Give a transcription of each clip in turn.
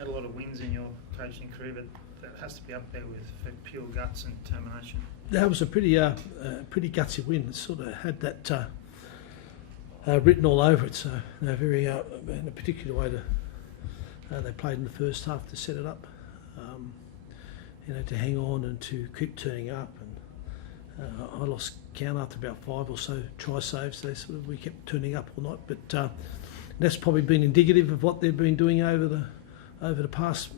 had a lot of wins in your coaching career, but that has to be up there with for pure guts and determination. That was a pretty gutsy win. It sort of had that written all over it. So very in a particular way they played in the first half to set it up. To hang on and to keep turning up. And I lost count after about 5 or so try saves. We kept turning up all night, but that's probably been indicative of what they've been doing over the past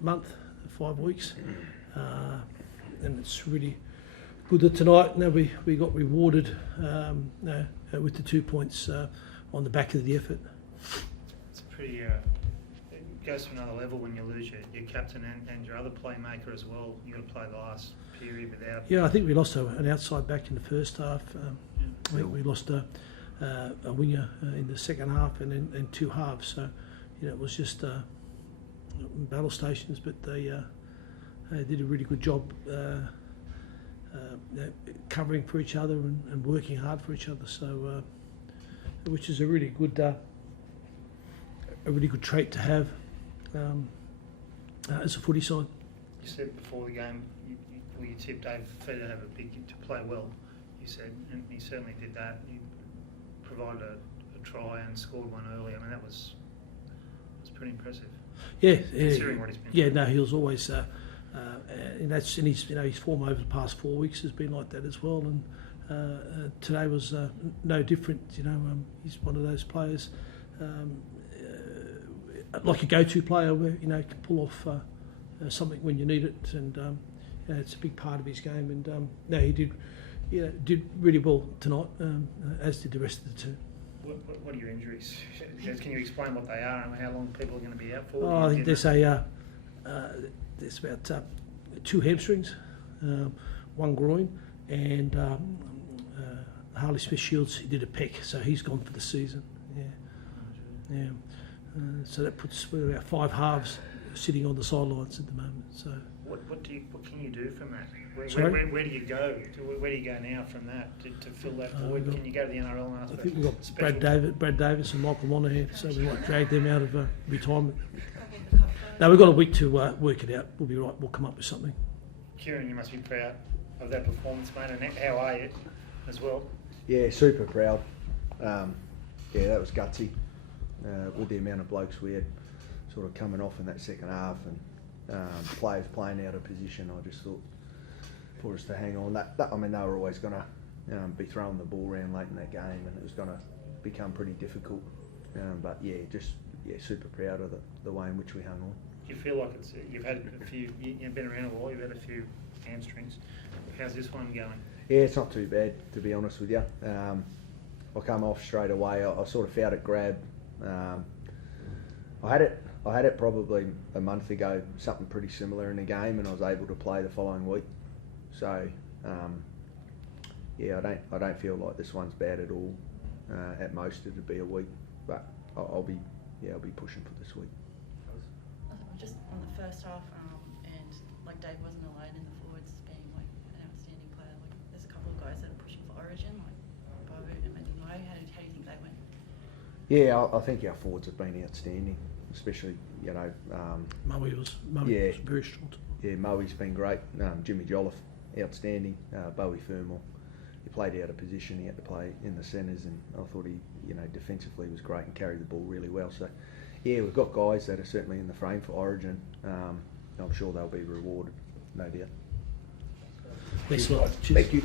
month, 5 weeks, and it's really good that tonight we got rewarded with the 2 points on the back of the effort. It's pretty. It goes to another level when you lose your captain and your other playmaker as well. You've got to play the last period without. Yeah, I think we lost an outside back in the first half. I think we lost a winger in the second half and in 2 halves. So it was just battle stations, but they did a really good job covering for each other and working hard for each other. So, which is a really good trait to have as a footy side. You said before the game, you tipped Dave Feder to play well. You said, and he certainly did that. You provided a try and scored one early. I mean, that was pretty impressive. Yeah, considering what he's been yeah. doing. No, he was always, and that's in his form over the past 4 weeks has been like that as well. And today was no different. He's one of those players, like a go-to player where can pull off something when you need it, and it's a big part of his game. And he did really well tonight, as did the rest of the team. What are your injuries? Can you explain what they are and how long people are going to be out for? Oh, I think there's about 2 hamstrings, 1 groin, and Harley Smith-Shields, he did a pec, so he's gone for the season. Yeah. So that puts about 5 halves sitting on the sidelines at the moment. So what can you do from that? Where do you go? Where do you go now from that to fill that void? Can you go to the NRL and ask? I think we've got Brad Davis and Michael Monaghan, so we might drag them out of retirement. No, we've got a week to work it out. We'll be right. We'll come up with something. Kieran, you must be proud of that performance, mate. And how are you as well? Yeah, super proud. That was gutsy with the amount of blokes we had sort of coming off in that second half and players playing out of position. I just thought for us to hang on. I mean, they were always going to be throwing the ball around late in that game, and it was going to become pretty difficult. But super proud of the way in which we hung on. Do you feel like you've had a few? You've been around a while. You've had a few hamstrings. How's this one going? Yeah, it's not too bad, to be honest with you. I come off straight away. I sort of felt it grab. I had it probably a month ago, something pretty similar in the game, and I was able to play the following week. So I don't feel like this one's bad at all. At most, it'd be a week, but I'll be pushing for this week. Just on the first half, and like Dave wasn't alone in the forwards being like an outstanding player. Like there's a couple of guys that are pushing for Origin, like Bo and maybe Mo. How do you think they went? Yeah, I think our forwards have been outstanding, especially Moe was very strong. Yeah, Moe's been great. Jimmy Jolliffe, outstanding. Bowie Fermor, he played out of position. He had to play in the centres, and I thought he, defensively was great and carried the ball really well. So, yeah, we've got guys that are certainly in the frame for Origin. I'm sure they'll be rewarded, no doubt. Thanks a lot. Thank you.